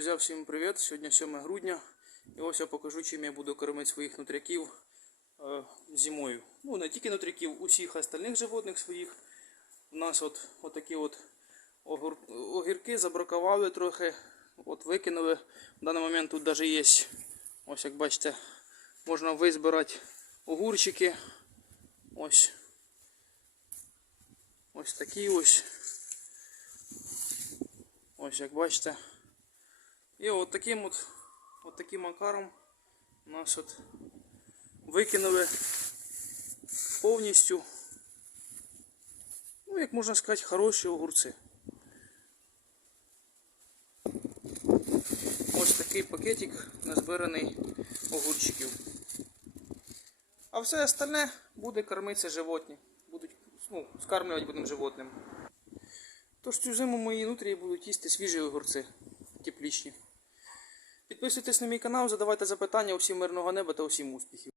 Друзі, всім привіт! Сьогодні 7 грудня. І ось я покажу, чим я буду кормити своїх нутряків е, зимою. Ну, не тільки нутряків, усіх остальних животних своїх. У нас от, от такі от огур... огірки забракували трохи, от викинули. В даний момент тут навіть є, ось як бачите, можна визбирати огурчики. Ось. Ось такі ось. Ось як бачите. І от таким от, от таким макаром нас от викинули повністю, ну як можна сказати, хороші огурці. Ось такий пакетик назбираний огурчиків. А все остальне буде кормитися животні. Будуть, ну, скармлювати будемо животним. Тож цю зиму мої нутрії будуть їсти свіжі огурці, теплічні. Підписуйтесь на мій канал, задавайте запитання, усім мирного неба та усім успіхів.